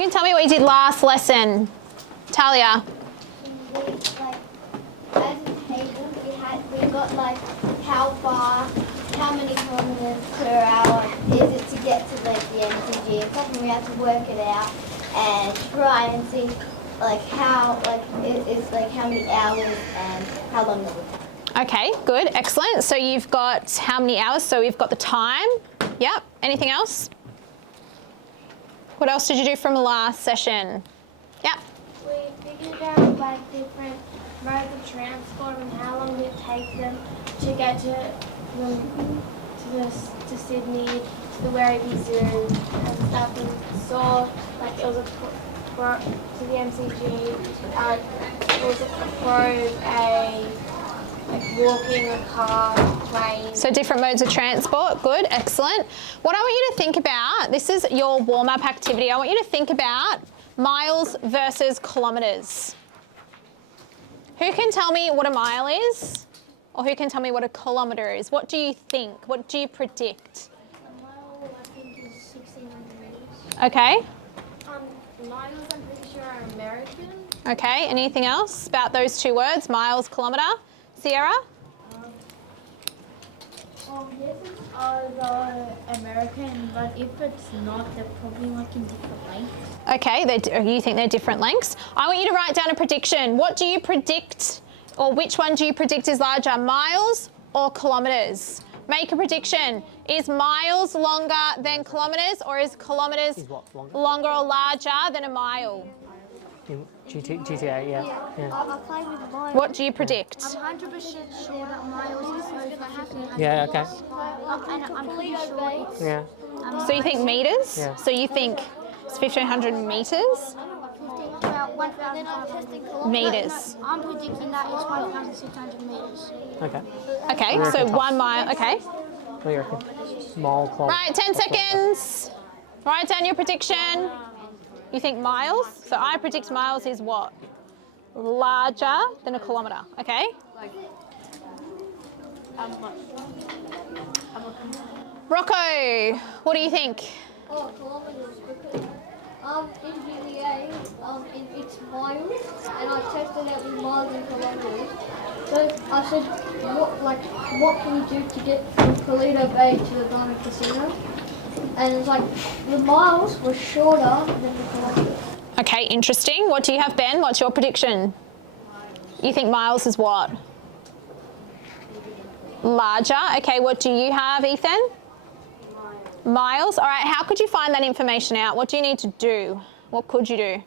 You can tell me what you did last lesson. Talia. As a table, we got like how far, how many kilometers per hour is it to get to like the MCG and stuff, and we had to work it out and try and see like how it's like how many hours and how long it would take. Okay, good, excellent. So you've got how many hours? So we've got the time. Yep. Anything else? What else did you do from the last session? Yep. We figured out like different modes of transport and how long it takes them to get to Sydney, to the Werribee Zoo and stuff, and saw like it was to the MCG. It was a like walking, a car, plane. So different modes of transport, good, excellent. What I want you to think about, this is your warm-up activity. I want you to think about miles versus kilometres. Who can tell me what a mile is? Or who can tell me what a kilometre is? What do you think? What do you predict? A mile, I think, is 1,600 meters. Okay, Miles, I'm pretty sure, are American. okay, anything else about those two words, miles, kilometre? Sierra? This are the American, but if it's not, they're probably like in different lengths. Okay, you think they're different lengths. I want you to write down a prediction. What do you predict, or which one do you predict is larger, miles or kilometres? Make a prediction. Is miles longer than kilometres, or is kilometres longer or larger than a mile? In GTA, yeah. I play with miles. What do you predict? I'm 100% sure that miles is over. Yeah, okay. And I'm pretty sure it's Yeah. So you think metres? Yeah. So you think it's 1,500 metres? about 1,500 Metres. I'm predicting that it's 1,600 meters. Okay. Okay, Yeah, so okay. 1 mile, okay. What do you reckon? Mile, kilometre. Right, 10 seconds. Write down your prediction. You think miles? So I predict miles is what? Larger than a kilometre, okay? Rocco, what do you think? Oh, kilometers, because in GDA, it's miles, and I tested it with miles and kilometers. So I said, what can you do to get from Colito Bay to the Diamond Casino? And it's like, the miles were shorter than the kilometers. Okay, interesting. What do you have, Ben? What's your prediction? You think miles is what? Larger. Okay, what do you have, Ethan? Miles. All right, how could you find that information out? What do you need to do? What could you do?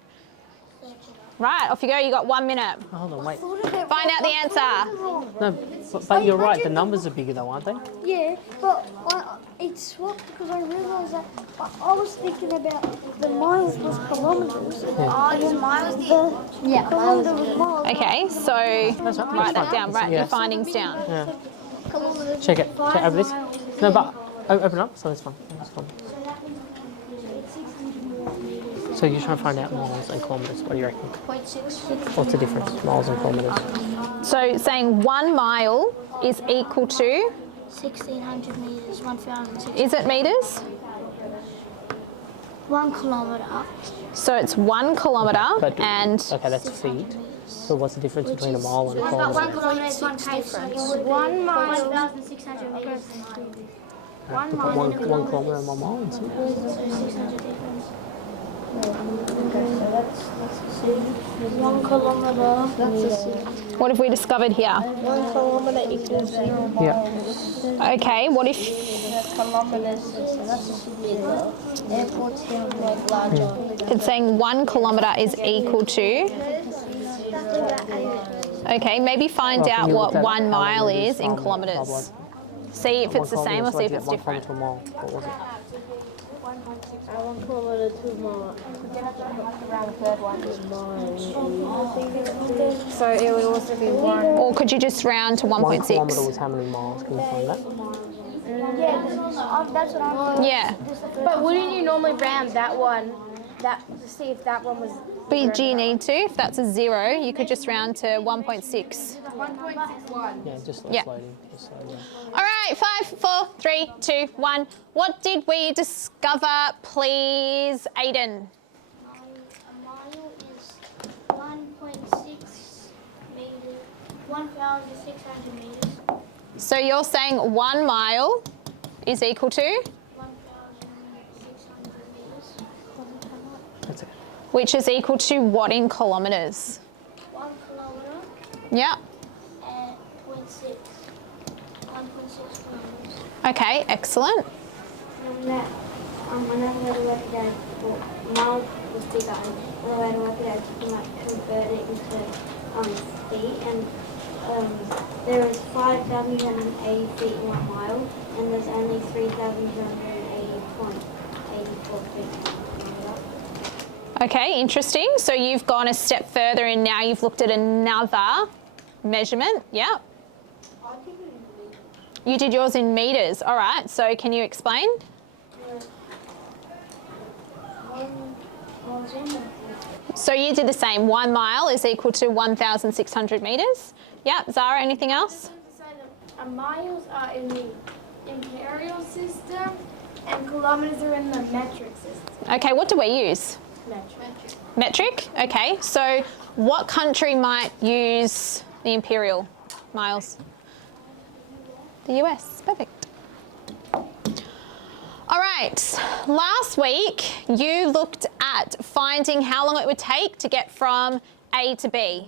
Right, off you go. You got 1 minute. Hold on, wait. Find out the answer. No, but you're right. The numbers are bigger though, aren't they? Yeah, but it's swapped because I realised that I was thinking about the miles was kilometres. Yeah. Is miles the kilometre was miles. Okay, so That's right. write That's that down. fine. Write Yeah. your findings down. Yeah. Kilometers. Check it. Check over this. No, but open up. So that's fine. That's fine. So you're trying to find out miles and kilometres. What do you reckon? 0.6. What's the difference? Miles and kilometres. So saying 1 mile is equal to, 1,600 meters, 1,600. is it metres? 1 kilometer. So it's 1 kilometre But- and Okay, that's feet. So what's the difference between a mile and a But 1 kilometre? kilometer is 1 pace. 1 mile. 1,600 meters. 1 mile. One kilometre and 1 mile. And so. 600 difference. 1 kilometer. what have we discovered here? 1 kilometre equals 0 miles. Yeah. Okay, what if, Kilometres, so that's the airport's here like larger. it's saying 1 kilometre is equal to, okay, maybe find Oh, out can you what look at 1 how long mile it is in from kilometres. Pablo? See if it's the same or see if it's One different. kilometre to a mile. What was it? 1 kilometre to mile. So it would also be 1. Or could you just round to 1 kilometre 1.6? was how many miles? Can you find that? That's what I'm Yeah, But wouldn't you normally round that one, to see if that one was... but do you need to? If that's a 0, you could just round to 1.6. 1.61. Yeah, just Yeah. slowly. Just slowly. All right, 5, 4, 3, 2, 1. What did we discover, please, Aiden? 1,600 meters. So you're saying 1 mile is equal to, 1,600 meters. That's it. which is equal to what in kilometres? 1 kilometer Yeah. and 1.6 kilometers. Okay, excellent. When I had to work it out, miles was bigger, and when I had to work it out, you might convert it into feet, and there is 5,280 feet in 1 mile, and there's only 3,280.84 feet in 1 kilometre. Okay, interesting. So you've gone a step further and now you've looked at another measurement. Yeah. You did yours in metres. All right. So can you explain? So you did the same. 1 mile is equal to 1,600 metres. Yeah. Zara, anything else? Miles are in the imperial system, and kilometers are in the metric system. Okay. What do we use? Metric. Metric. Okay. So what country might use the imperial miles? The US. Perfect. All right. Last week you looked at finding how long it would take to get from A to B.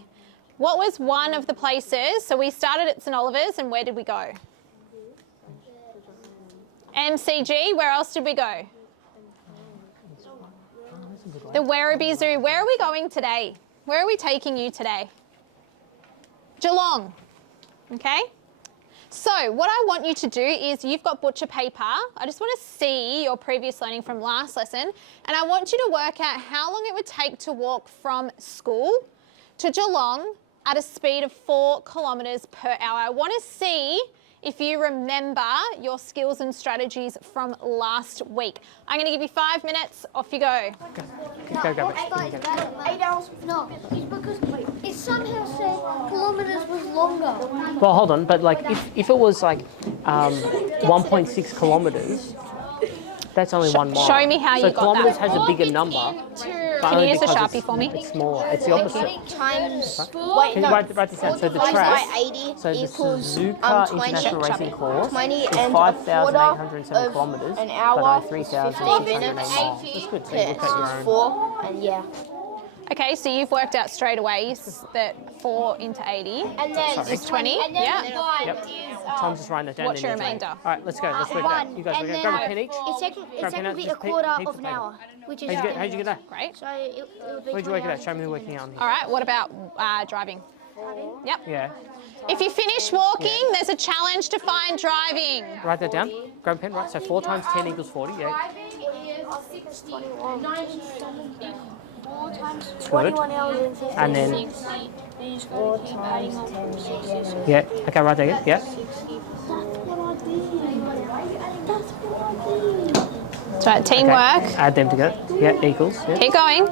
What was one of the places? So we started at St Oliver's, and where did we go? MCG. Where else did we go? The Werribee Zoo. Where are we going today? Where are we taking you today? Geelong. Okay. So what I want you to do is you've got butcher paper. I just want to see your previous learning from last lesson, and I want you to work out how long it would take to walk from school to Geelong at a speed of 4 kilometres per hour. I want to see if you remember your skills and strategies from last week. I'm going to give you 5 minutes. Off you go. Go, go. 8 hours. No, it's because it somehow said kilometres was longer. Well, hold on, but like if it was like 1.6 kilometres, that's only 1 mile. Show me how so you got kilometres that. has a bigger number. But Can you only use a because Sharpie for me? It's smaller. It's the opposite. Times. Can you write this down? So the Times track. by 80 So the equals Suzuka 20, International Racing Course 20 is and 5,807 of kilometres, an but hour, only 3,608 15 miles. minutes. That's good. So you look at your own. 4 and yeah. Okay, so you've worked out straight away that 4 into 80 And then is 20. And then Yeah. 1 Yep. is Tom's just writing it down. What's then your you're doing it. remainder? All right, let's go. Let's work that. You guys, and grab a then pen each. It's technically Grab a pen out, a just quarter heaps of an paper. hour, which is How'd you get that? Great. so it would be Where'd you 20 work it out? hours. Show me the working out on here. All right, what about driving? Yep. Yeah. If you finish walking, there's a challenge to find driving. Write that down. Grab a pen. Right. So 4 times 10 equals 40. Yeah. driving is 60. 90. 4 times Good. 21 hours and 15 And then 60. Then you just got to keep adding on from 60. yeah. Okay. Right there. Yeah. So teamwork. Okay. Add them together. Yeah. Equals. Yeah. Keep going.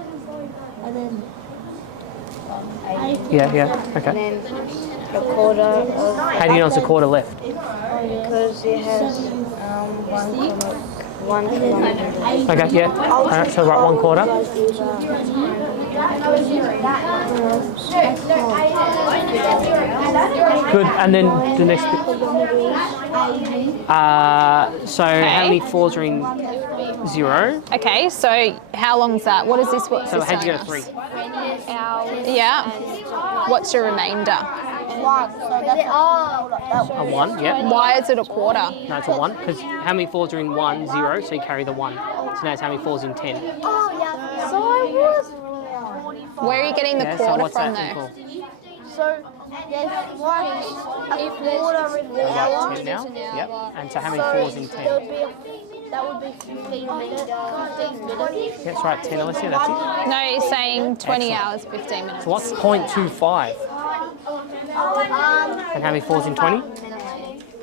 Yeah. Yeah. Okay. Then a quarter of, How do you know it's a quarter left? because it has 1 kilometer. Okay. Yeah. All right. So write 1/4. Good. And then the next bit. So how many 4s are in 0? Okay, so how long's that? What is this? What's So this how'd you get a telling 3? us? Yeah. What's your remainder? A 1. Yeah. Why is it a quarter? No, it's a 1 because how many 4s are in 1? 0. So you carry the 1. So now it's how many 4s in 10. Where are you getting the Yeah. So quarter what's from that though? equal? So there's one a quarter in the hour. 10 now. Yep. And so how many 4s in 10? That would be 15 minutes. 15 minutes. That's right. 10, Alicia. That's it. No, he's saying 20 Excellent. hours, 15 minutes. So what's 0.25? And how many 4s in 20?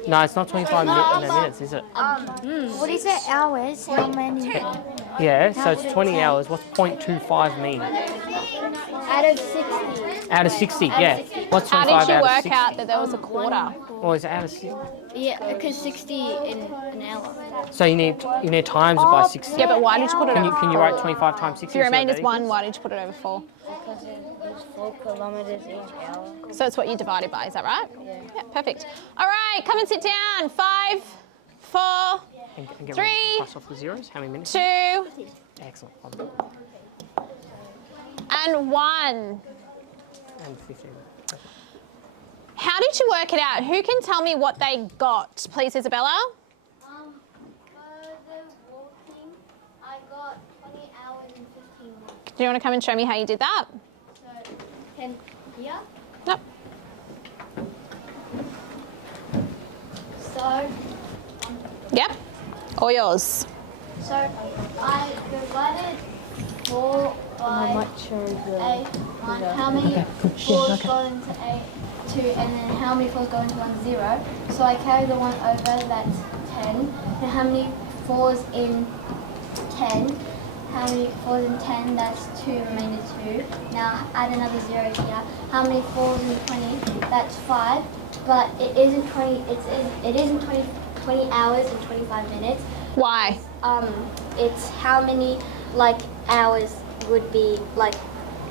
No, it's not 25 minutes, is it? What is it? Hours? How many? Yeah, so it's 20 hours. What's 0.25 mean? Out of 60. Out of 60, yeah. What's How 25 did you out of work 60? out that there was a quarter? Or is it out of 60? Yeah, because 60 in an hour. So you need times it by 60. Yeah, but why did you put it Can over you write 25 times 60? If you remained so as that 1, why did you put it over 4? Because there's 4 kilometers each hour. So it's what you divided by, is that right? Yeah, perfect. All right, come and sit down. 5, 4, And get 3, rid of cross off the zeros. How many minutes? 2, Excellent. and 1. And 15. How did you work it out? Who can tell me what they got, please, Isabella? For the walking, I got 20 hours and 15 minutes. Do you want to come and show me how you did that? So, can here. Nope. So, Yep. All yours. so I divided 4 by How much are the... 1. How many 4s go into 2, and then how many 4s go into 1, 0. So I carry the 1 over, that's 10. And how many 4s in 10? How many 4s in 10? That's 2, remainder 2. Now add another 0 here. How many 4s in 20? That's 5. But it isn't 20. It isn't 20 hours and 25 minutes. Why? It's how many hours would be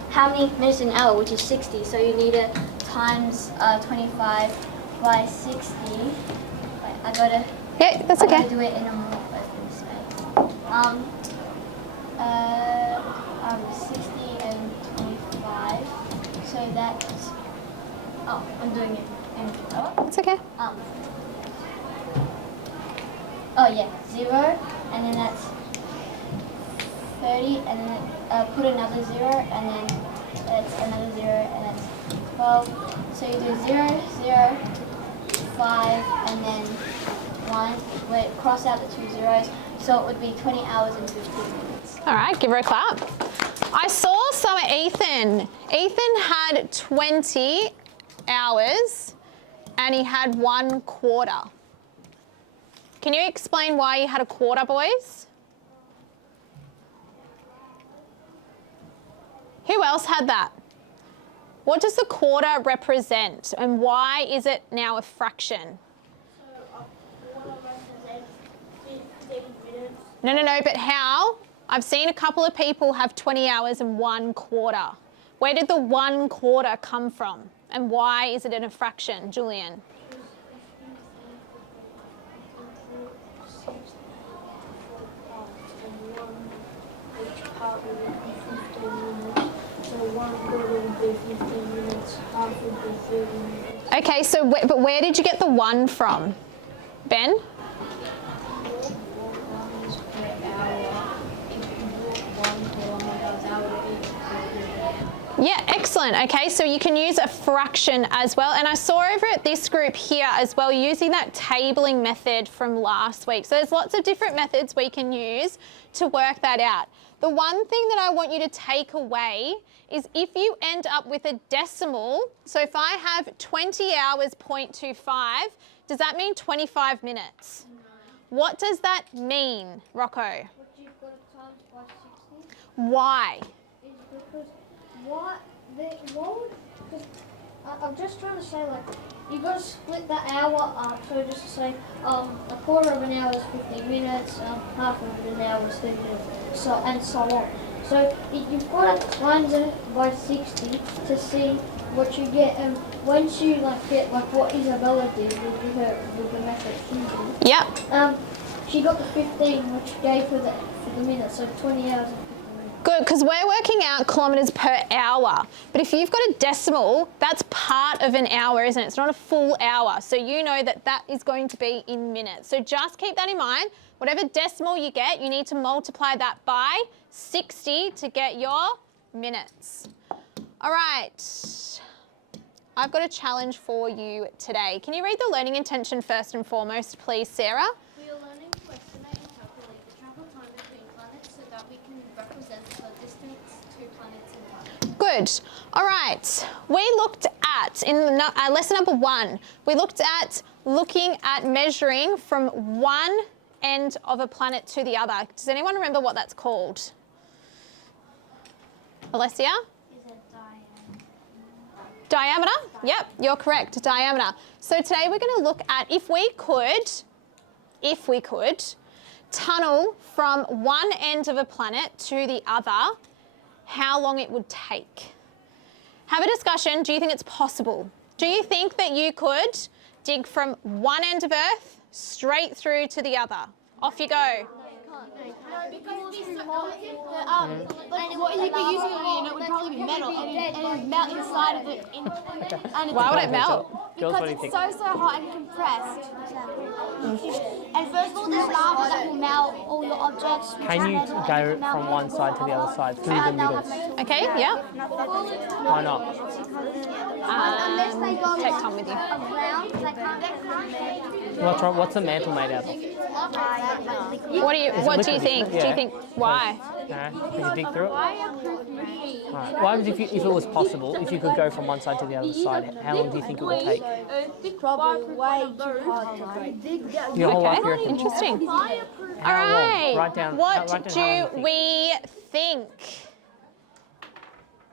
how many minutes an hour, which is 60. So you need to times 25 by 60. Wait, I gotta. Yeah, that's I gotta okay. do it in a more open space. 60 and 25. So that's. Oh, I'm doing it in. It's okay. Oh yeah, 0, and then that's 30, and then put another 0, and then that's another 0, and that's 12. So you do 0, 0, 5, and then 1. Wait, cross out the 2 zeros. So it would be 20 hours and 15 minutes. All right, give her a clap. I saw some at Ethan. Ethan had 20 hours and he had 1 quarter. Can you explain why you had a quarter, boys? Who else had that? What does the quarter represent and why is it now a fraction? No, but how? I've seen a couple of people have 20 hours and 1 quarter. Where did the 1 quarter come from? And why is it in a fraction, Julian? Okay, so but where did you get the 1 from? Ben? Yeah, excellent. Okay, so you can use a fraction as well. And I saw over at this group here as well, using that tabling method from last week. So there's lots of different methods we can use to work that out. The one thing that I want you to take away is if you end up with a decimal, so if I have 20 hours 0.25, does that mean 25 minutes? No. What does that mean, Rocco? What you've got to times by 60 Why? is because I'm just trying to say, you've got to split the hour up. So just to say, a quarter of an hour is 15 minutes, half of an hour is 30 minutes, and so on. So you've got to times it by 60 to see what you get. And once you get what Isabella did with the method she did, Yep. she got the 15, which gave her for the minutes, so 20 hours. Good, because we're working out kilometres per hour. But if you've got a decimal, that's part of an hour, isn't it? It's not a full hour. So you know that that is going to be in minutes. So just keep that in mind. Whatever decimal you get, you need to multiply that by 60 to get your minutes. All right. I've got a challenge for you today. Can you read the learning intention first and foremost, please, Sarah? We are learning to estimate and calculate the travel time between planets so that we can represent the distance to planets in time. Good. All right. We looked at, in lesson number 1, we looked at looking at measuring from one end of a planet to the other. Does anyone remember what that's called? Alessia? Is Diameter? Yep, you're correct, diameter. So today we're going to look at if we could tunnel from one end of a planet to the other, how long it would take. Have a discussion. Do you think it's possible? Do you think that you could dig from one end of Earth straight through to the other? Off you go. What you'd be using it in, it would probably be metal, and it would melt inside of it. Why would it melt? Girls, what Because do you it's think? so hot and compressed. And first of all, there's lava that will melt all your objects. Can you go from one side to the other side through the middle? Okay, yeah. Why not? Take Tom with you. What's the mantle made out of? What do you liquid, think? isn't it? Do you Yeah. think why? Can you dig through it? Alright. Why would if it was possible, if you could go from one side to the other side, how long do you think it would take? Probably way too hard to break. Your whole life, you Okay, reckon? interesting. All How long? right. Write down. What write down how long do you think. we think?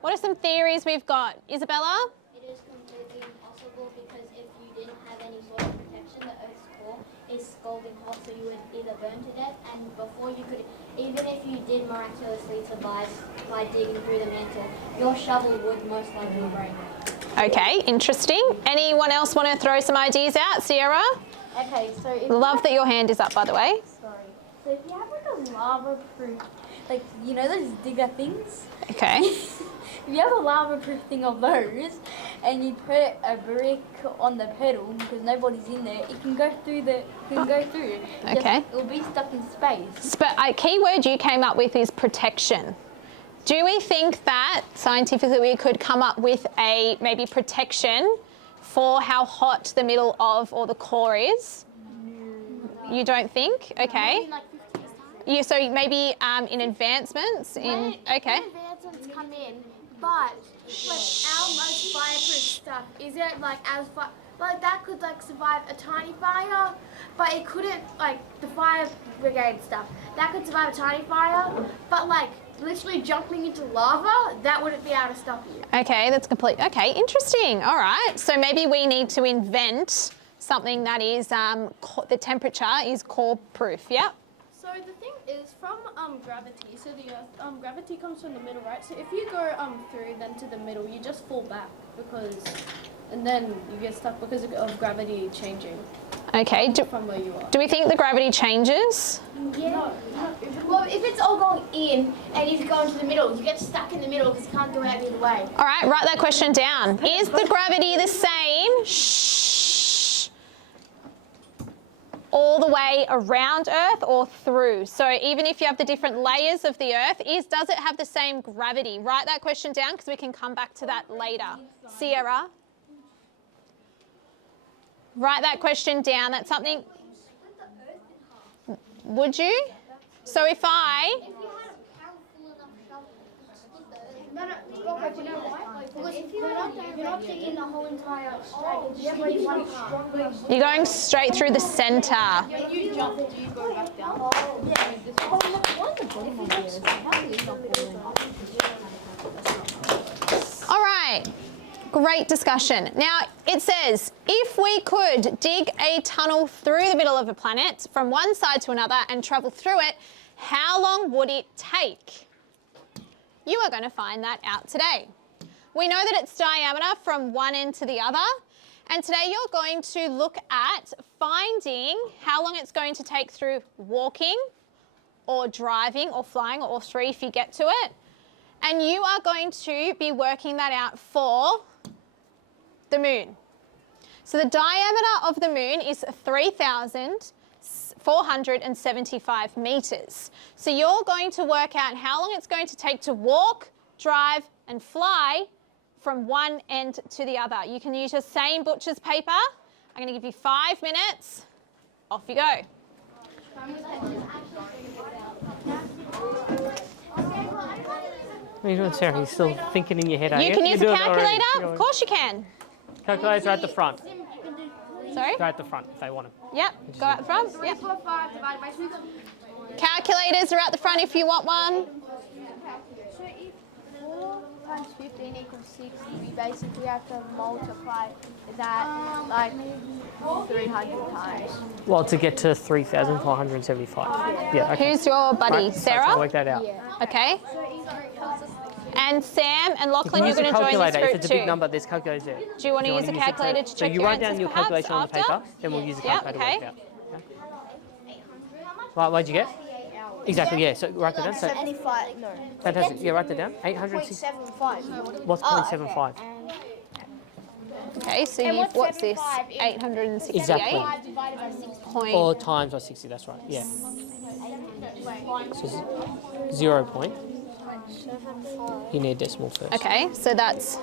What are some theories we've got? Isabella? It is completely impossible because if you didn't have any sort of protection, the Earth's core is scalding hot, so you would either burn to death, and before you could, even if you did miraculously survive by digging through the mantle, your shovel would most likely break. Okay, interesting. Anyone else want to throw some ideas out? Sierra? Okay, so if Love that your hand is up, by the way. sorry. So if you have like a lava-proof, like you know those digger things. Okay. If you have a lava-proof thing of those, and you put a brick on the pedal because nobody's in there, it can go through the. Okay. It'll be stuck in space. But a key word you came up with is protection. Do we think that scientifically we could come up with a maybe protection for how hot the middle of or the core is? You don't think? Okay. So maybe in advancements in okay. Advancements come in, but like our most fireproof stuff, is it like like that could like survive a tiny fire, but it couldn't like the fire brigade stuff. That could survive a tiny fire, but like literally jumping into lava, that wouldn't be able to stop you. Okay, that's complete. Okay, interesting. All right. So maybe we need to invent something that is the temperature is core proof. Yep. So the thing is, from gravity, so the Earth, gravity comes from the middle, right? So if you go through then to the middle, you just fall back and then you get stuck because of gravity changing Okay. from where you are. Do we think the gravity changes? Yeah. Well, if it's all going in and he's going to the middle, you get stuck in the middle because you can't go out the other way. All right, write that question down. Is the gravity the same? All the way around Earth or through? So even if you have the different layers of the Earth, does it have the same gravity? Write that question down because we can come back to that later. Sierra? Write that question down. That's something. Would you? So if I. If you had a powerful enough shovel, you could split the Earth. No, but you know what? Because you're not digging the whole entire straight. It's just really one part. You're going straight through the centre. When you jump, do you go back down? All right, great discussion. Now, it says, if we could dig a tunnel through the middle of a planet from one side to another and travel through it, how long would it take? You are going to find that out today. We know that its diameter from one end to the other, and today you're going to look at finding how long it's going to take through walking or driving or flying, or all three if you get to it. And you are going to be working that out for the moon. So the diameter of the moon is 3,475 metres. So you're going to work out how long it's going to take to walk, drive and fly from one end to the other. You can use your same butcher's paper. I'm going to give you 5 minutes. Off you go. What are you doing, Sarah? You're still thinking in your head, are you? You can use a You're doing it already. calculator. Of course you can. Calculators are at the front. Sorry? They're at the front if they want them. Yep, go out the front. Yep. 3.5 divided by 6. Calculators are out the front if you want one. So if 4 times 15 equals 360, we basically have to multiply that like 300 times. Well, to get to 3,475. Yeah. Okay. Who's your buddy? Right, so Sarah? work that out. Okay. And Sam and You Lachlan, can you're use a going to join this calculator. If group it's a too. big number, there's calculators there. Do you want to use a wanna calculator to So check you your write down answers your perhaps calculation on the after? paper, then we'll use a Yep, calculator okay. to work it out. Right, what'd you get? Exactly, yeah. So write that down. So 75, no. fantastic. Yeah, write that down. 860. 0.75. What's 0.75? Okay, so you've, what's this? 868? Exactly. Divided by 6. Point. Or times by 60. That's right. Yeah. So 0 point. You need a decimal first. Okay, so that's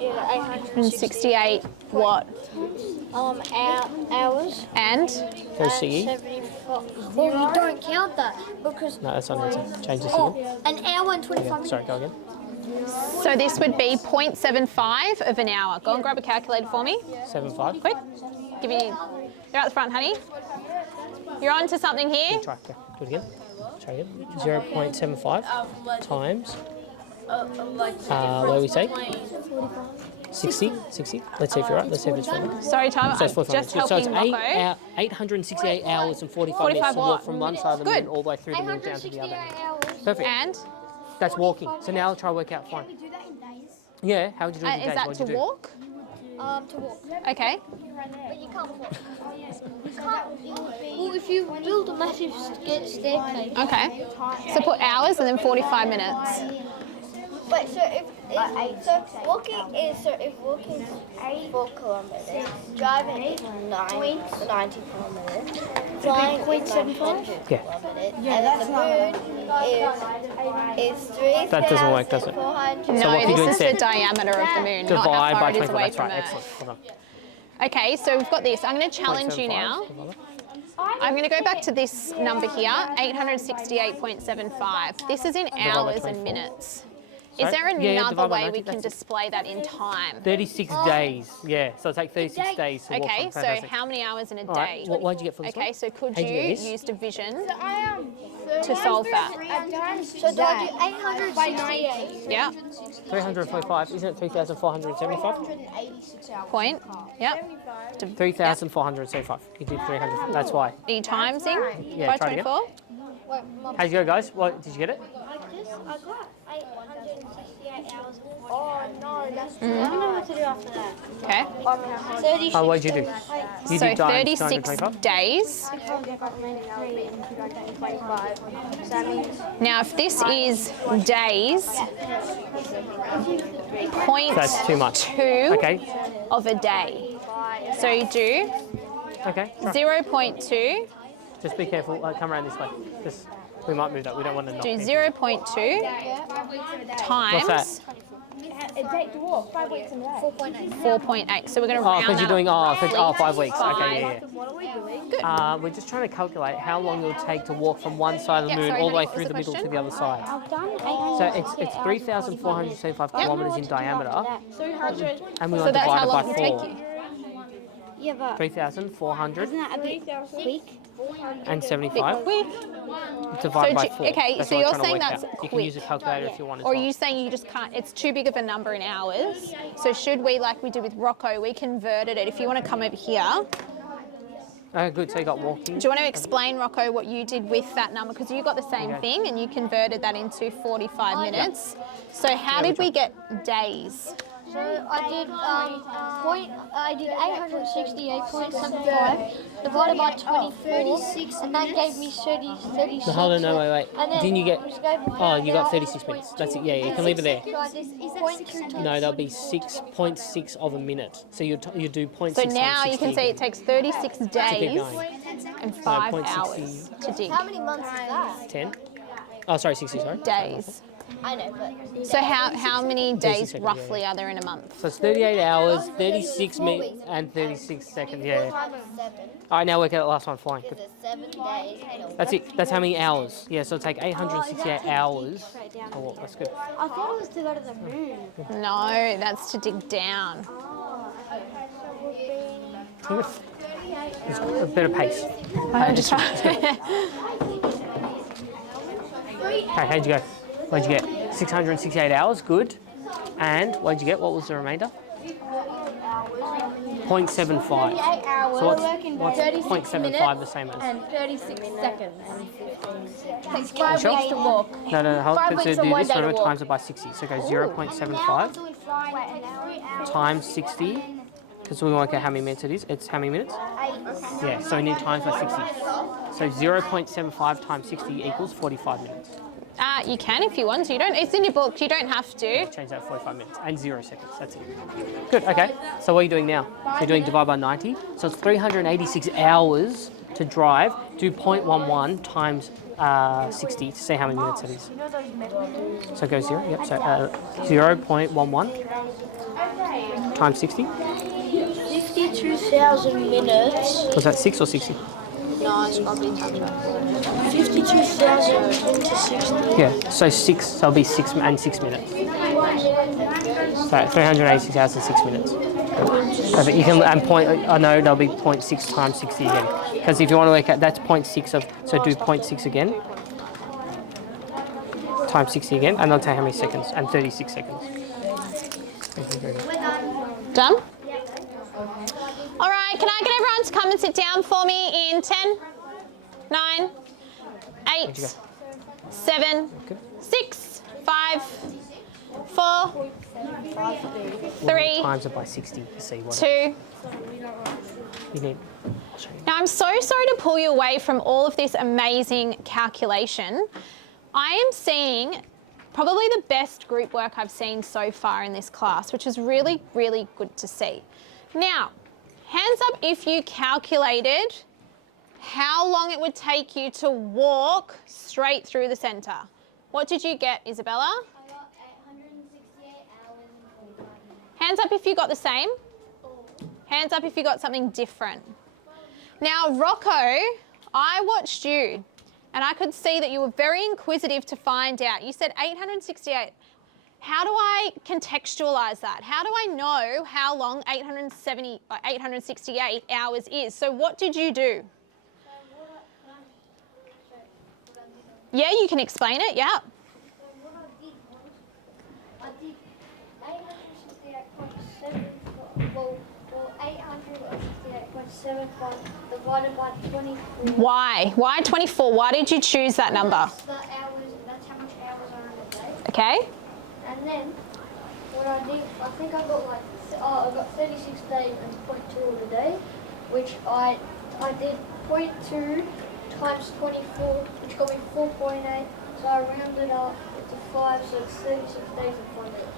868 what? Hours. And? Go CE. 74. Well, you don't count that because No, that's not an answer. Change this again. an hour and 25 Yeah. minutes. Sorry, go again. So this would be 0.75 of an hour. Go and grab a calculator for me. 7.5. Quick. Give me. You're out the front, honey. You're on to something here. Try. Go. Do it again. Try again. 0.75 times. What do we say? 60. 60. Let's see if you're right. Let's see if it's right. Sorry, Tom. So it's 45 Just minutes. So it's helping Rocco. 868 hours and 45 minutes 45 to walk what? from one side of the Good. moon all the way through the moon down to the other. 868 hours. Perfect. And That's walking. So now try to work out fine. We do that in days. Yeah, how would you do it in is days? that What'd to you do? walk? To walk. Okay. But you can't walk. Well, if you build a massive staircase. Okay. So put hours and then 45 minutes. But so if walking is 4 kilometers, driving is 90 kilometers, flying is 900 Yeah. kilometers, and then the moon is 3,400. That doesn't work, does it? No, what can you do this is the instead? diameter of the moon, not Divide how far by it is 24. away That's from right. Earth. Excellent. Hold on. Okay, so we've got this. I'm going to challenge you 0.75. now. I'm going to go back to this number here, 868.75. This is in hours and 24. minutes. Is Sorry? there Yeah, another divide by way 90, we can that's it. display that in time? 36 days. Yeah, so it'll take 36 days to walk Okay, from so fantastic. how many hours in a All day? right, what did you get for this Okay, one? so could How'd you get you this? use division So to solve that? So do I do 868? Yeah, 345. Isn't it 3,475? 186 hours. point. Yep. 3,475. You did 300. That's why. Are you timesing Yeah, by try it again. 24? How'd you go, guys? What did you get it? I got 868 hours. Oh no, that's I don't know what to do after that. Okay. 36 Oh, what did you do? You So did times 36 225? days. So that means Now, if this is days, point That's too much. 2 Okay. of a day. So you do Okay. Try. 0.2, Just be careful. Come around this way. Just, we might move that. We don't want to knock do anything. 0.2 times What's that? it takes to walk 5 weeks in a day. 4.8. So we're going to Oh, round because that you're doing up. 5 weeks. Okay, yeah, What are we doing? yeah. We're just trying to calculate how long it'll take to walk from one side of the Yeah, moon sorry, all the way honey, what through was the the middle to question? the other side. I've done So it's 3,475 kilometres in diameter, 200. and we So want to that's how divide it long by it will 4. take you. Yeah, but 3,400 isn't that a bit quick? and 75 Quick. divided So by do- 4. okay, That's so what you're we're trying to saying work that's out. You can use a quick. calculator if you want as Or are well. you saying you just can't, it's too big of a number in hours. So should we, like we did with Rocco, we converted it. If you want to come over here, Oh, good. So you got walking. do you want to explain, Rocco, what you did with that number? Because you got the same Okay. thing and you converted that into 45 minutes. So how did we get days? So I did 868.75 divided by 24, and that gave me 36. No, hold on, no, wait. And then Didn't you get? just gave me Oh, you got hour. 36 minutes. That's it. Yeah, you can leave it there. So I did 0.2 times. No, that'll be 6.6 of a minute. So you do 0.6 So times now you can 60. see it takes 36 keep days going. and 5 0.60. hours to dig. How many months is that? 10. Oh, sorry, 60. Sorry. Days. I know, but So how many days seconds, roughly are there in a month? So it's 38 hours, 36 minutes, and 36 seconds. Yeah. times 7 All right, now work out the last one. Fine. is Good. 7 days and a That's it. That's how many hours. Yeah, so it'll take 868 hours. Oh, well, that's good. I thought it was to go to the moon. No, that's to dig down. It's a bit of pace. Just try. Okay, how'd you go? What'd you get? 668 hours. Good. And what did you get? What was the remainder? 0.75. 38 hours. So what's 36 0.75 minutes the same as? and 36 seconds. Takes You 5 sure? weeks to walk. No, hold 5 on. So weeks do and 1 this, day to remember, walk. times it by 60. So go 0.75 times 60, because we work out how many minutes it is. It's how many minutes? 8. Yeah, so we need times by 60. So 0.75 times 60 equals 45 minutes. You can if you want to. You don't. It's in your book. You don't have to. Change that 45 minutes and 0 seconds. That's it. Good. Okay. So what are you doing now? So you're doing divide by 90. So it's 386 hours to drive. Do 0.11 times 60 to see how many minutes it is. So go 0. Yep. So 0.11 times 60. 52,000 minutes. Was that 6 or 60? No, it's probably 52,000 into 60. Yeah. So 6. So it'll be 6 and 6 minutes. So 386 hours and 6 minutes. Perfect. You can and point. I know there'll be 0.6 times 60 again. Because if you want to work out, that's 0.6 of. So do 0.6 again. Times 60 again, and they'll tell you how many seconds. And 36 seconds. Done? All right, can I get everyone to come and sit down for me in 10, 9, 8, 7, Good. 6, 5, 4, 3, Times it by 60 to see what 2. you need. I'll show you. Now, I'm so sorry to pull you away from all of this amazing calculation. I am seeing probably the best group work I've seen so far in this class, which is really, really good to see. Now, hands up if you calculated how long it would take you to walk straight through the centre. What did you get, Isabella? I got 868 hours and 45 minutes. Hands up if you got the same. Hands up if you got something different. Now, Rocco, I watched you and I could see that you were very inquisitive to find out. You said 868. How do I contextualize that? How do I know how long 868 hours is? So what did you do? Yeah, you can explain it, yeah. So what I did 868.7, well 868.75 divided by 24. Why? Why 24? Why did you choose that number? That's the hours, that's how much hours are in a day. Okay. And then what I did, I think I got like, I got 36 days and 0.2 of a day, which I did 0.2 times 24, which got me 4.8. So I rounded up to 5, so it's 36 days and 1 day.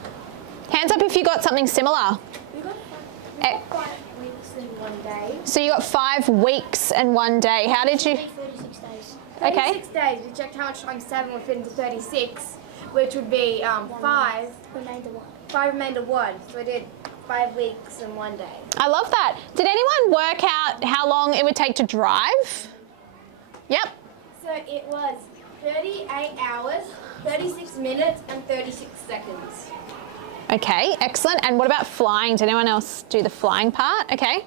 Hands up if you got something similar. We got Eh, 5 weeks in 1 day. So you got 5 weeks and 1 day. How did you? 36 days. Okay. 36 days. We checked how much times 7 would fit into 36, which would be 5. Remainder 1. 5 remainder 1. So we did 5 weeks and 1 day. I love that. Did anyone work out how long it would take to drive? Yep. So it was 38 hours, 36 minutes, and 36 seconds. Okay, excellent. And what about flying? Did anyone else do the flying part? Okay.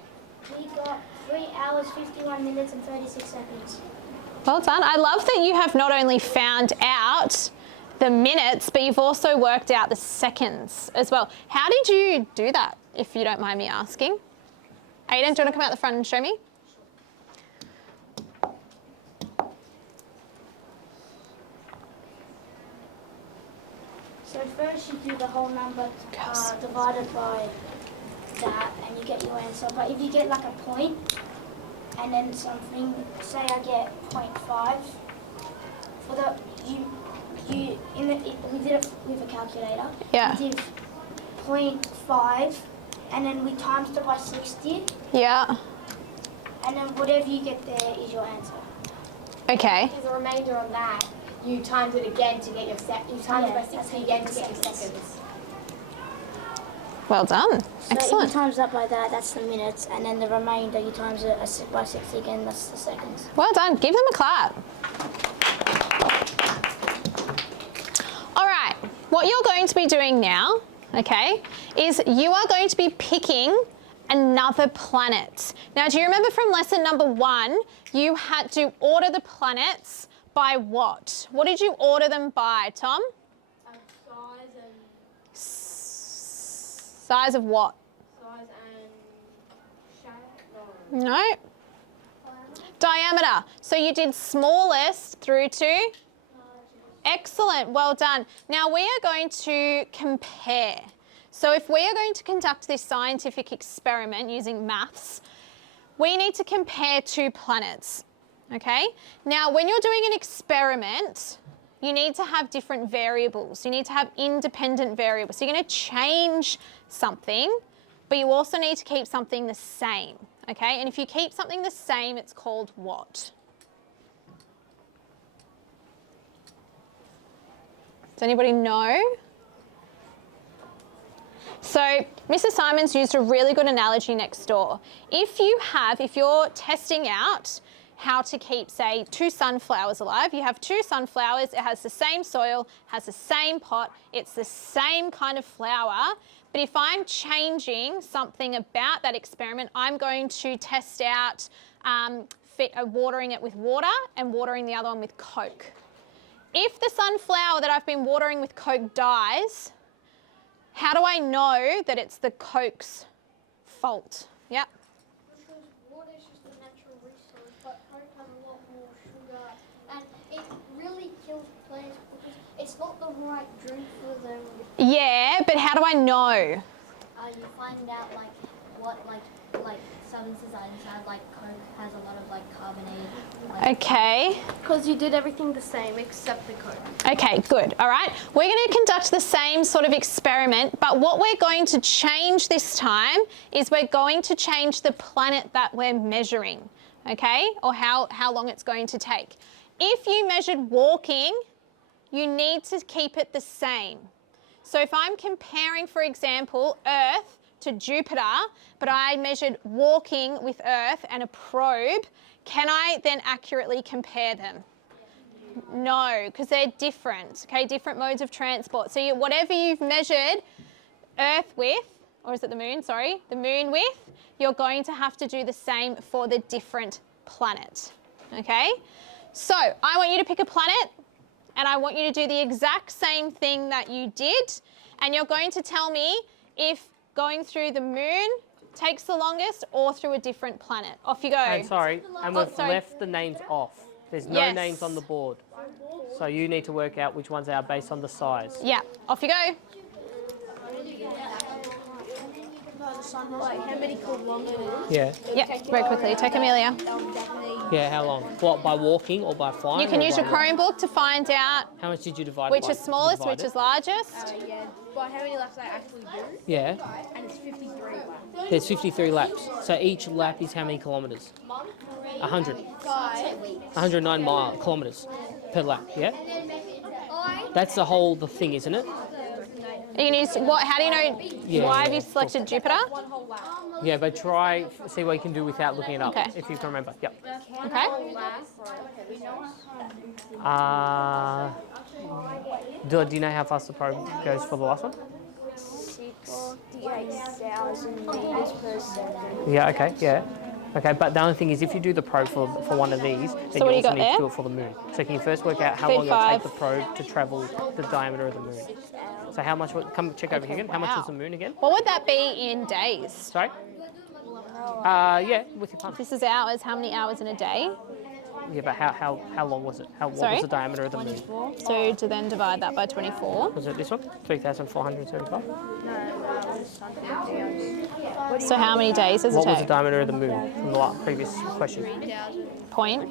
We got 3 hours, 51 minutes, and 36 seconds. Well done. I love that you have not only found out the minutes, but you've also worked out the seconds as well. How did you do that, if you don't mind me asking? Aiden, do you want to come out the front and show me? So first you do the whole number divided by that and you get your answer. But if you get like a point and then something, say I get 0.5, for the we did it with a calculator. Yeah. We did 0.5 and then we times it by 60 Yeah. and then whatever you get there is your answer. Okay. There's a remainder on that. You times it again to get your You times it by Yeah, 60 again to get your seconds. Well done. So if you Excellent. times that by that, that's the minutes, and then the remainder you times it by 60 again, that's the seconds. Well done. Give them a clap. All right. What you're going to be doing now, okay, is you are going to be picking another planet. Now, do you remember from lesson number 1, you had to order the planets by what? What did you order them by, Tom? Size and Size of what? Size and shape. No. Diameter. So you did smallest through to? Excellent. Well done. Now we are going to compare. So if we are going to conduct this scientific experiment using maths, we need to compare two planets. Okay? Now when you're doing an experiment, you need to have different variables. You need to have independent variables. So you're going to change something, but you also need to keep something the same. Okay? And if you keep something the same, it's called what? Does anybody know? So Mrs. Simons used a really good analogy next door. If you're testing out how to keep, say, 2 sunflowers alive, you have 2 sunflowers, it has the same soil, has the same pot, it's the same kind of flower, but if I'm changing something about that experiment, I'm going to test out watering it with water and watering the other one with Coke. If the sunflower that I've been watering with Coke dies, how do I know that it's the Coke's fault? Yep. Because water is just a natural resource, but Coke has a lot more sugar, and it really kills plants because it's not the right drink for them. Yeah, but how do I know? You find out like what like substances are inside. Like Coke has a lot of like carbonate. Okay. Because you did everything the same except the Coke. Okay, good. All right. We're going to conduct the same sort of experiment, but what we're going to change this time is we're going to change the planet that we're measuring, okay? Or how long it's going to take. If you measured walking, you need to keep it the same. So if I'm comparing, for example, Earth to Jupiter, but I measured walking with Earth and a probe, can I then accurately compare them? No, because they're different, okay? Different modes of transport. So whatever you've measured Earth with, or is it the moon? Sorry, the moon with, you're going to have to do the same for the different planet, okay? So I want you to pick a planet and I want you to do the exact same thing that you did, and you're going to tell me if going through the moon takes the longest or through a different planet. Off you go. And we've sorry. left the names off. There's no Yes. names on the board. So you need to work out which ones are based on the size. Yeah, off you go. Like how many kilometers? Yeah. Yeah, very quickly. Take Amelia. Yeah, how long? What, by walking or by flying? You can or use your by- Chromebook to find out How much did you divide which by? is smallest, divide which it? is largest. Yeah. But how many laps I actually do? Yeah, And it's 53 laps. there's 53 laps. So each lap is how many kilometres? 100. 109 kilometres per lap, yeah? That's the thing, isn't it? You can use what? How do you know? Yeah, why have yeah, you selected Jupiter? Yeah, but see what you can do without looking it up, Okay. if you can remember. Yep. Okay. Do you know how fast the probe goes for the last one? 68,000 meters per second. Yeah, okay, yeah. Okay, but the only thing is if you do the probe for one of these, then So what do you you also got need there? to do it for the moon. So can you first work out how Food long it'll take five. the probe to travel the diameter of the moon? So how much, come check over here again, how much Wow. is the moon again? What would that be in days? Sorry? Yeah, with your punch. This is hours. How many hours in a day? Yeah, but how long was it? What Sorry? was the diameter of the moon? So to then divide that by 24. Was it this one? 3,475? So how many days does it What was the take? diameter of the moon from the previous question? Point.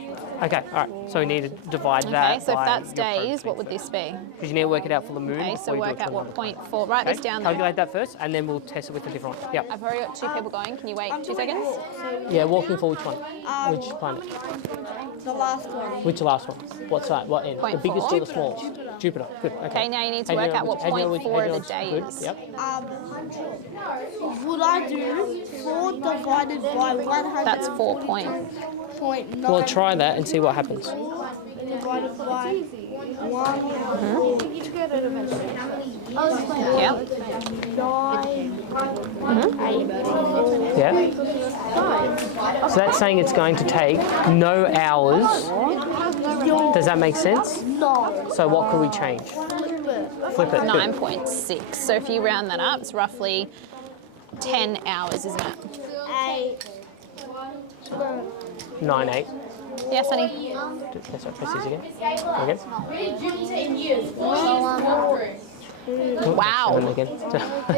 Okay, all right. So we need to divide that Okay, so if by that's your probe days, what would speed this be? Because you need to work it out for the moon. Okay, before so you do work it for out the what other. point for. Write this Okay, down there. calculate that first, and then we'll test it with a different one. Yep. I've already got 2 people going. Can you wait 2 seconds? Yeah, walking for which one? Which planet? The last one. Which last one? What side? What end? Point the biggest four. or the smallest? Jupiter. Good. Okay. Okay, now you need to How do work out know what which- how do you know point which- 4 how do of you the know day which- is. Yep. Would I do 4 divided by 100? That's 4 point. Point nine Well, try that and see what happens. divided by 1. Yep. 9. Yeah. So that's saying it's going to take no hours. Does that make sense? No. So what could we change? Flip it. Good. 9.6. So if you round that up, it's roughly 10 hours, isn't it? 9, 8. Yes, honey. That's right, press this again. Again. Wow. And again.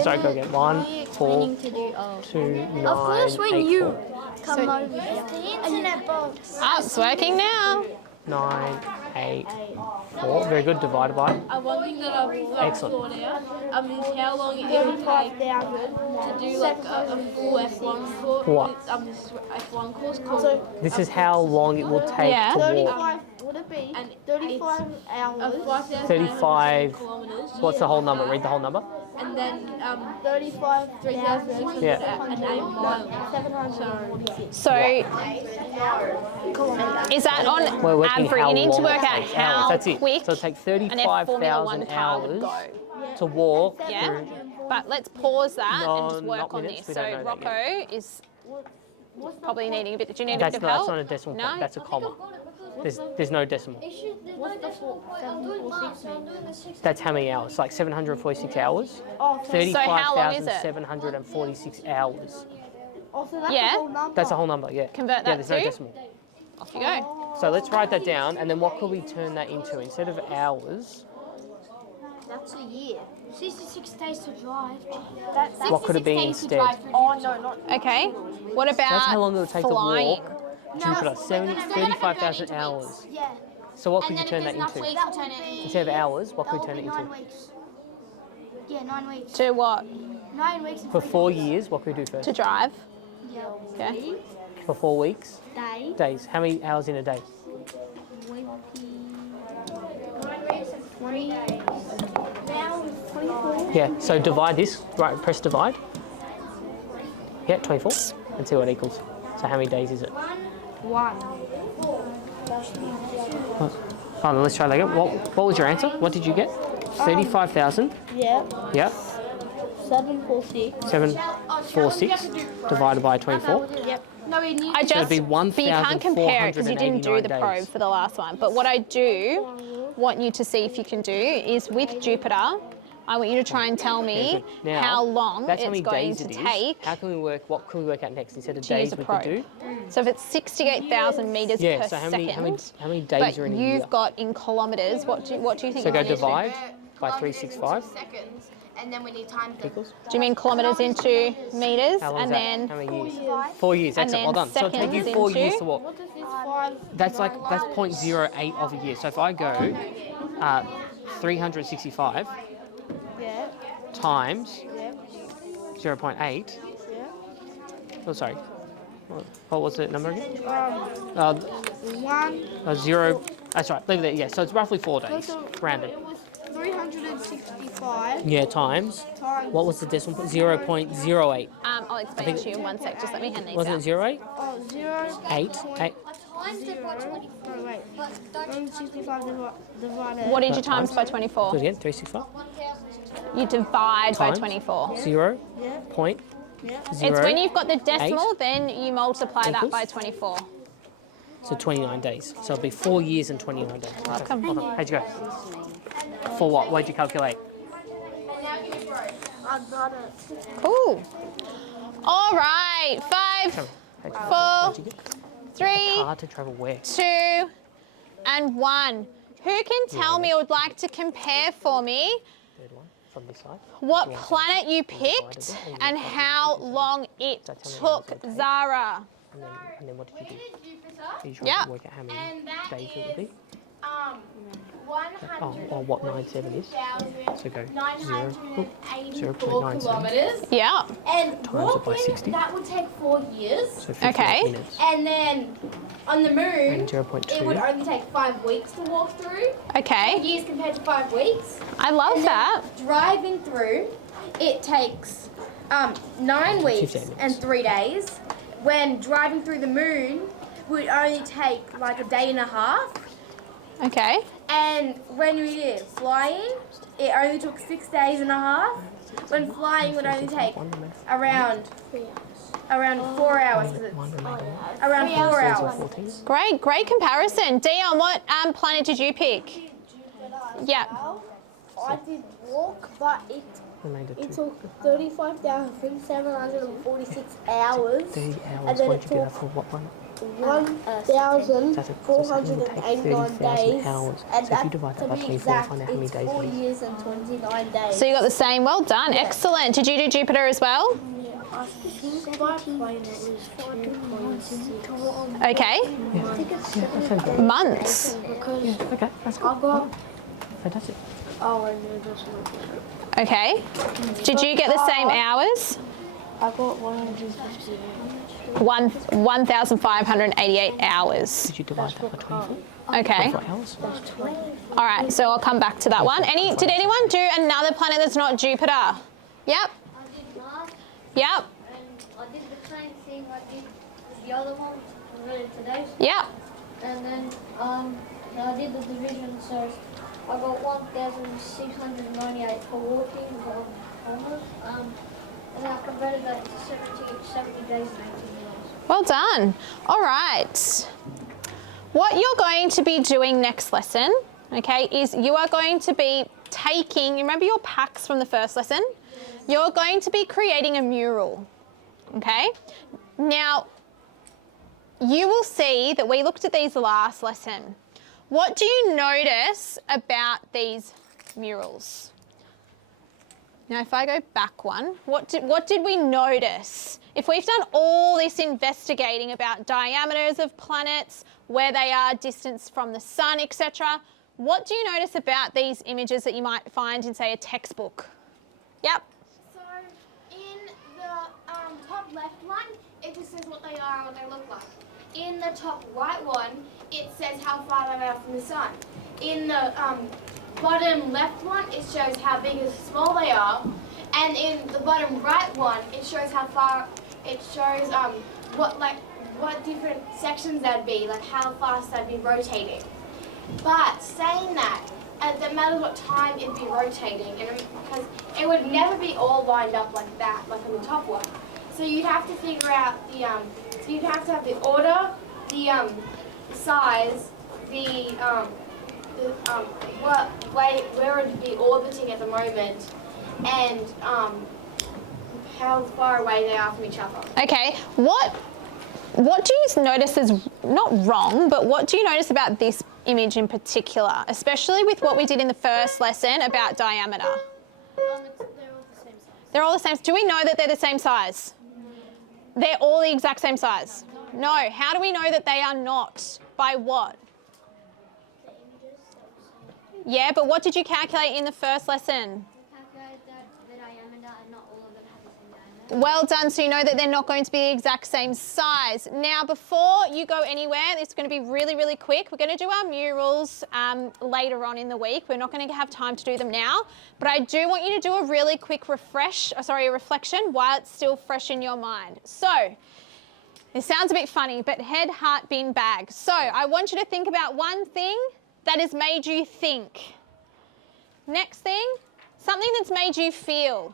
Sorry, go again. 1, 4, 2, 9, Of course, when 8, you 4. come over here. Oh, it's working now. 9, 8, 4. Very good. Divided by. One thing that I've Excellent. thought out is how long it would take to do like a full F1 course. What? This F1 course called This is how long it will take Yeah. to walk. 35, would it be? and 35 hours. 35. kilometers. What's the whole number? Read the whole number. And then 35,608 miles. 746. So, is that on We're working average? how You need to long work it out takes. how Hours. That's it. quick So it takes an Formula 1 35,000 car would hours go. to walk Yeah? through. But let's pause that No, and just not work on minutes. this. We So don't know that Rocco is probably needing a bit. Do you need a That's bit not, of that's help? not a decimal No? point. That's a comma. There's no decimal. What's the 746? That's how many hours? Like 746 hours. Oh, so, So how long is it? 35,746 hours. so that's Yeah. the whole number. That's a whole number. Yeah. Convert Yeah. that There's no to? decimal. Off you go. So let's write that down, and then what could we turn that into? Instead of hours, That's a year. 66 days to drive. what could it be instead? Oh, no, not. Okay. What about That's how long it would take flying? to walk Jupiter. 35,000 hours. Yeah. So what could you turn that into? That would be, Instead of hours, what could we turn it 9 into? weeks. Yeah, 9 weeks. To what? 9 weeks and For 3 4 days. years, what could we do first? To drive. Yeah. Okay. For 4 weeks, Day. days. How many hours in a day? 20. Now 24. Yeah. So divide this. Right. Press divide. Yeah, 24. And see what it equals. So how many days is it? 1. Oh, let's try that again. What was your answer? What did you get? 35,000. Yeah. Yeah. 746. 746 divided by 24. Yep. I just, be but you can't compare it because you didn't do the 1,489 probe days. for the last one. But what I do want you to see if you can do is with Jupiter, I want you to try and tell Very me good. Now, how long that's how it's many going days to it is. take How can we work? What can we work out next instead of to use days? a We probe. could do. So if it's 68,000 meters Yeah. per So how second, many days but are in a you've year? got in kilometers, what do you think? So you go need to do? divide by 365 seconds, and then we need time to. equals. Do you mean kilometers into meters? How long And is then that? How many years? 4 years. and Excellent. Well then done. So it'll take you seconds 4 years into- to walk. What does this 5? That's 0.08 of a year. So if I go 365 Yeah. times Yeah. 0.8. Yeah. Oh, sorry. What was the number again? 1. 0. That's right. Leave it there. Yeah. So it's roughly 4 days. Rounded. It was 365 Yeah. Times. times. What was the decimal point? 0.08. I'll explain to you in one sec. Just let me hand these Wasn't out. it 0.8? Oh, 0. 8. 8. No, wait. 365 divided. What did you times by 24? So again, 365. You divide by Times. 24. 0. Yeah. Point. Yeah. 0. It's when you've got the decimal, then you multiply that Equals? by 24. So 29 days. So it'll be 4 years and 29 days. Welcome. Well done. How'd you go? For what? What did you calculate? I got it. Cool. All right. 5, How'd you go? 4, What'd you get? 3, Hard to travel where? 2, and 1. Who can tell me or would like to compare for me Third one from this side. what planet you picked and how long it took Zara? And then what did you do? You tried Yeah. to work out how many And that days it would be. Oh, what 97 is. So go 0. 984 0.97. kilometers. Yeah. And Times it walking, by 60. that would take 4 years. So 58 Okay. minutes. And then on the moon, And it would 0.2. only take 5 weeks to walk through. Okay. Years compared to 5 weeks. I love And that. then driving through, it takes 9 weeks 15 minutes. and 3 days. When driving through the moon would only take like a day and a half. Okay. And when we did flying, it only took 6 days and a half. When flying would only take around 4 hours. 'Cause it's around 4 hours. 14. Great comparison. Dion, what planet did you pick? Yeah. I did walk, but it Remainder It 2. took 35,746 hours. 30 And hours. then Why'd it you get that took for what one? 1,489 days. hours. And So if you that, divide to that by be 24, exact, find out how many it's days 4 it is. years and 29 days. So you got the same. Well done. Excellent. Did you do Jupiter as well? Yeah, I think by plane it was 2.6. Okay. Yeah, that sounds good. Months. Because Okay, that's I good. got, Fantastic. oh, and then just Okay. Did you get the same hours? I got 150. 1,588 hours. Did you divide that by 24? Okay. 24 hours? All right. So I'll come back to that one. Did anyone do another planet that's not Jupiter? Yep. I did Mars, Yep. and I did the same thing I did with the other one related to those. Yep. And then I did the division, so I got 1,698 for walking almost. And I converted that to 70 days and 18 hours. Well done. All right. What you're going to be doing next lesson, okay, is you are going to be taking, you remember your packs from the first lesson? You're going to be creating a mural, okay? Now, you will see that we looked at these last lesson. What do you notice about these murals? Now, if I go back one, what did we notice? If we've done all this investigating about diameters of planets, where they are, distance from the sun, etc., what do you notice about these images that you might find in, say, a textbook? Yep. So in the top left one, it just says what they are and what they look like. In the top right one, it says how far they are from the sun. In the bottom left one, it shows how big or small they are. And in the bottom right one, it shows how far, it shows what different sections that'd be, like how fast they'd be rotating. But saying that, it doesn't matter what time it'd be rotating, and because it would never be all lined up like that, like on the top one. So you'd have to figure out the, so you'd have to have the order, the size, where it'd be orbiting at the moment, and how far away they are from each other. Okay. What do you notice is not wrong, but what do you notice about this image in particular, especially with what we did in the first lesson about diameter? They're all the same size. They're all the same. Do we know that they're the same size? They're all the exact same size? No. How do we know that they are not? By what? Yeah, but what did you calculate in the first lesson? Calculate the diameter, and not all of them have the same diameter. Well done. So you know that they're not going to be the exact same size. Now, before you go anywhere, this is going to be really, really quick. We're going to do our murals later on in the week. We're not going to have time to do them now, but I do want you to do a really quick a reflection while it's still fresh in your mind. So, it sounds a bit funny, but head, heart, bin, bag. So, I want you to think about one thing that has made you think. Next thing, something that's made you feel.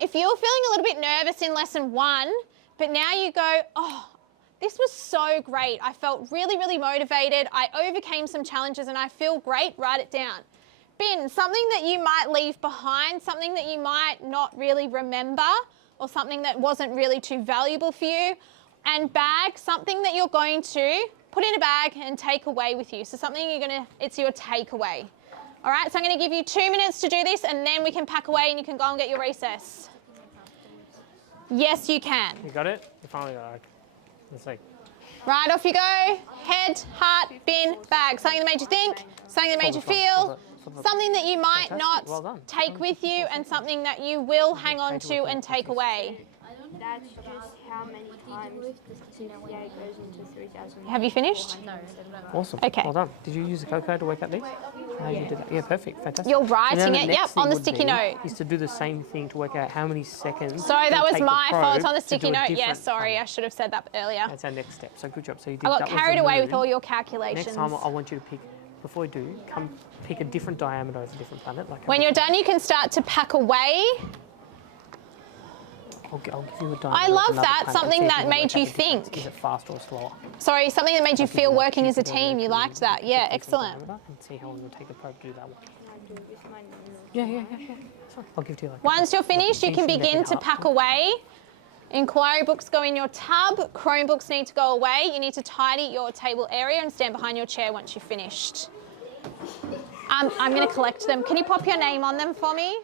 If you're feeling a little bit nervous in lesson 1, but now you go, oh, this was so great. I felt really, really motivated. I overcame some challenges and I feel great, write it down. Bin, something that you might leave behind, something that you might not really remember, or something that wasn't really too valuable for you. And bag, something that you're going to put in a bag and take away with you. So something it's your takeaway. All right, so I'm going to give you 2 minutes to do this and then we can pack away and you can go and get your recess. Yes, you can. You got it? You finally got it. Let's see. Right, off you go. Head, heart, bin, bag. Something that made you think, something that made you feel, something that you might not Well done. take with you, and something that you will hang on to and take away. That's just how many times 68 goes into 3,000. Have you finished? Awesome. Okay. Well done. Did you use the code to work out these? How you did that? Yeah, perfect. Fantastic. You're So now writing the it, next yep, thing on the would sticky be note. Is to do the same thing to work out how many seconds. Sorry, that it'll was take the my fault. It's on the probe to sticky do a note. Yes, different sorry, I planet. should have said that earlier. That's our next step. So good job. So you did I got that was carried the away with moon. all your calculations. Next time I want you to pick, before we do, come pick a different diameter of a different planet. Like When you're done, you can start to pack away. I'll give you a diameter. I of love another that, planet and something see if that can made work out you the difference. think. Is it faster or slower? Sorry, something that made you I'll give feel a working as a Jupiter team. You Mercury, liked that. Yeah, different excellent. diameter, and see how long it will take the probe to do that one. I do with my Yeah. I'll give it to you. Like Once you're finished, you can Make it begin to up. pack away. Inquiry books go in your tub. Chromebooks need to go away. You need to tidy your table area and stand behind your chair once you've finished. I'm going to collect them. Can you pop your name on them for me?